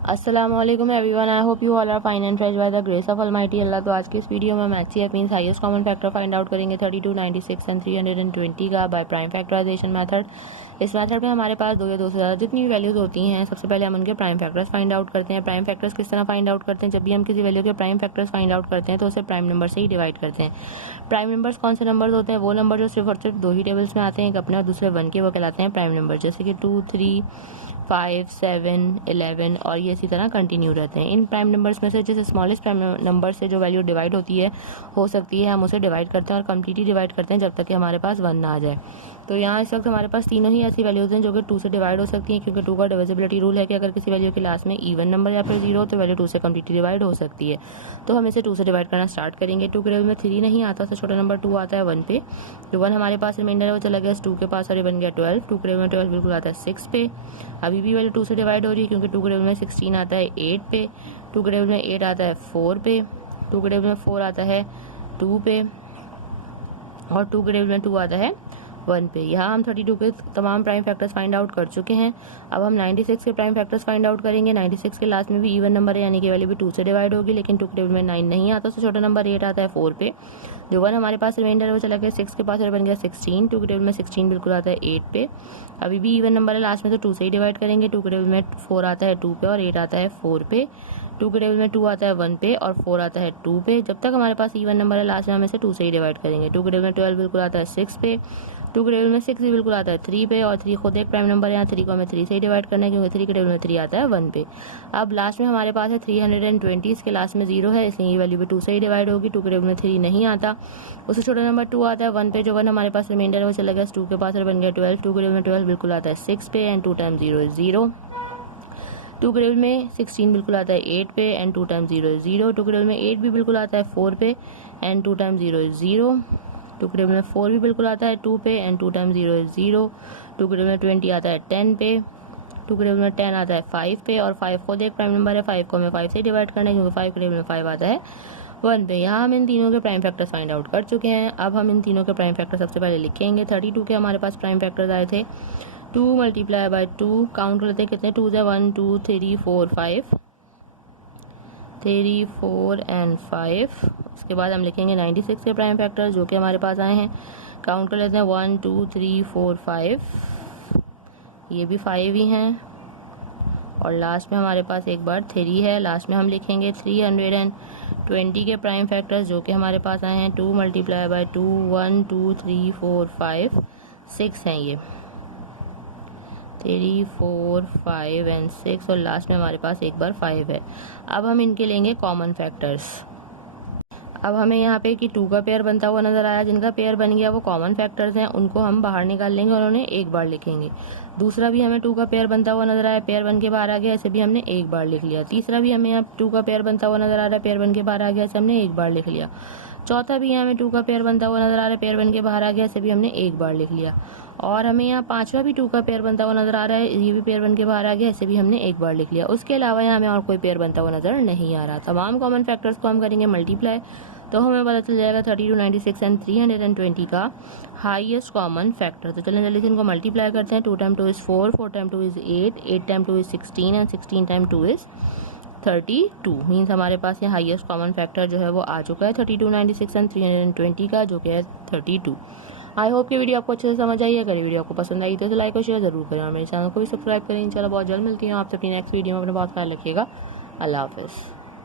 अस्सलामुअलैकुम everyone, I hope you all are fine and fresh by the grace of almighty Allah. तो आज की इस वीडियो में हम HCF means highest common factor find out करेंगे 32, 96 एंड 320 का बाय प्राइम फैक्टराइजेशन मेथड। इस मेथड में हमारे पास दो या दो से ज़्यादा जितनी भी वैल्यूज़ होती हैं, सबसे पहले हम उनके प्राइम फैक्टर्स फाइंड आउट करते हैं। प्राइम फैक्टर्स किस तरह फाइंड आउट करते हैं? जब भी हम किसी वैल्यू के प्राइम फैक्टर्स फाइंड आउट करते हैं तो उसे प्राइम नंबर से ही डिवाइड करते हैं। प्राइम नंबर्स कौन से नंबर्स होते हैं? वो नंबर जो सिर्फ और सिर्फ दो ही टेबल्स में आते हैं, एक अपने और दूसरे वन के, वो कहलाते हैं प्राइम नंबर। जैसे कि 2, 3, 5, 7, 11 और ये इसी तरह कंटिन्यू रहते हैं। इन प्राइम नंबर्स में से जैसे स्मॉलेस्ट प्राइम नंबर से जो वैल्यू डिवाइड होती है हो सकती है, हम उसे डिवाइड करते हैं और कम्प्लीटली डिवाइड करते हैं जब तक कि हमारे पास 1 ना आ जाए। तो यहाँ इस वक्त हमारे पास तीनों ही ऐसी वैल्यूज़ हैं जो कि 2 से डिवाइड हो सकती हैं, क्योंकि 2 का डिविजिबिलिटी रूल है कि अगर किसी वैल्यू के लास्ट में इवन नंबर या फिर 0 हो तो वैल्यू 2 से कम्प्लीटली डिवाइड हो सकती है। तो हम इसे 2 से डिवाइड करना स्टार्ट करेंगे। 2 के टेबल में 3 नहीं आता, तो छोटा नंबर 2 आता है 1 पे। जो 1 हमारे पास रिमाइंडर है वो चला गया 2 के पास और ये बन गया 12। 2 के टेबल में 12 बिल्कुल आता है 6 पे। अभी भी वैल्यू 2 से डिवाइड हो रही है क्योंकि 2 के टेबल में 16 आता है 8 पे। 2 के टेबल में 8 आता है 4 पे। 2 के टेबल में 4 आता है 2 पे और 2 के टेबल में 2 आता है 1 पे। यहाँ हम 32 के तमाम प्राइम फैक्टर्स फाइंड आउट कर चुके हैं। अब हम 96 के प्राइम फैक्टर्स फाइंड आउट करेंगे। 96 के लास्ट में भी इवन नंबर है, यानी कि वैल्यू भी 2 से डिवाइड होगी, लेकिन 2 के टेबल में 9 नहीं आता, तो छोटा नंबर 8 आता है 4 पे। जो 1 हमारे पास रिमाइंडर है वो चला गया 6 के पास और बन गया 16। 2 के टेबल में 16 बिल्कुल आता है 8 पे। अभी भी इवन नंबर है लास्ट में, तो 2 से ही डिवाइड करेंगे। 2 के टेबल में 4 आता है 2 पे और 8 आता है 4 पे। 2 के टेबल में 2 आता है 1 पे और 4 आता है 2 पे। जब तक हमारे पास इवन नंबर है लास्ट में हम इसे 2 से ही डिवाइड करेंगे। 2 के टेबल में 12 बिल्कुल आता है 6 पे। 2 के टेबल में 6 भी बिल्कुल आता है 3 पे और 3 खुद एक प्राइम नंबर है, यहाँ 3 को हमें 3 से ही डिवाइड करना है क्योंकि 3 के टेबल में 3 आता है 1 पे। अब लास्ट में हमारे पास है 320, इसके लास्ट में 0 है, इसलिए ये वैल्यू भी 2 से ही डिवाइड होगी। 2 के टेबल में 3 नहीं आता, उससे छोटा नंबर 2 आता है 1 पे। जो 1 हमारे पास रिमाइंडर है वो चला गया 2 के पास और बन गया 12। 2 के टेबल में 12 बिल्कुल आता है 6 पे एंड 2 टाइम्स 0 इज 0। 2 के टेबल में 16 बिल्कुल आता है 8 पे एंड 2 टाइम्स 0 इज 0। 2 के टेबल में 8 भी बिल्कुल आता है 4 पे एंड 2 टाइम्स 0 इज 0। 2 के टेबल में 4 भी बिल्कुल आता है 2 पे एंड 2 टाइम्स 0 इज 0। 2 के टेबल में 20 आता है 10 पे। 2 के टेबल में 10 आता है 5 पे और 5 खुद एक प्राइम नंबर है, 5 को हमें 5 से डिवाइड करना है क्योंकि 5 के टेबल में 5 आता है 1 पे। यहाँ हम इन तीनों के प्राइम फैक्टर्स फाइंड आउट कर चुके हैं। अब हम इन तीनों के प्राइम फैक्टर सबसे पहले लिखेंगे। 32 के हमारे पास प्राइम फैक्टर्स आए थे 2 मल्टीप्लाई बाय 2। काउंट करते हैं कितने 2 है, 1 2 3 4 5, 3 4 एंड 5। उसके बाद हम लिखेंगे 96 के प्राइम फैक्टर्स जो कि हमारे पास आए हैं। काउंट कर लेते हैं 1 2 3 4 5, ये भी 5 ही हैं और लास्ट में हमारे पास एक बार 3 है। लास्ट में हम लिखेंगे 320 के प्राइम फैक्टर्स जो कि हमारे पास आए हैं 2 मल्टीप्लाई बाय 2, 1 2 3 4 5, 6 हैं ये, 3 4 5 एंड 6 और लास्ट में हमारे पास एक बार 5 है। अब हम इनके लेंगे कॉमन फैक्टर्स। अब हमें यहाँ पे कि 2 का पेयर बनता हुआ नजर आया, जिनका पेयर बन गया वो कॉमन फैक्टर्स हैं, उनको हम बाहर निकाल लेंगे और उन्हें एक बार लिखेंगे। दूसरा भी हमें 2 का पेयर बनता हुआ नजर आया, पेयर बन के बाहर आ गया, इसे भी हमने एक बार लिख लिया। तीसरा भी हमें यहाँ 2 का पेयर बनता हुआ नजर आ रहा है, पेयर बन के बाहर आ गया, इसे हमने एक बार लिख लिया। चौथा भी हमें 2 का पेयर बनता हुआ नजर आ रहा है, पेयर बन के बाहर आ गया, इसे भी हमने एक बार लिख लिया। और हमें यहाँ पांचवा भी 2 का पेयर बनता हुआ नजर आ रहा है, ये भी पेयर बन के बाहर आ गया, इसे भी हमने एक बार लिख लिया। उसके अलावा यहाँ हमें और कोई पेयर बनता हुआ नजर नहीं आ रहा। तमाम कॉमन फैक्टर्स को हम करेंगे मल्टीप्लाई, तो हमें पता चल जाएगा 32, 96 एंड 320 का हाईएस्ट कॉमन फैक्टर। तो चलें जल्दी से इनको मल्टीप्लाई करते हैं। 2 time 2 is 4, 4 time 2 is 8, 8 time 2 is 16 and 16 time 2 is 32। Means हमारे पास ये हाईएस्ट कॉमन फैक्टर जो है वो आ चुका है 32, 96 एंड 320 का, जो कि है 32। आई होप कि वीडियो आपको अच्छे से समझ आई है। अगर वीडियो आपको पसंद आई तो इसे लाइक और शेयर जरूर करें और मेरे चैनल को भी सब्सक्राइब करें। इंशाल्लाह बहुत जल्द मिलती हूँ आपसे अपनी नेक्स्ट वीडियो में। अपना बहुत ख्याल रखिएगा। अल्लाह हाफिज़।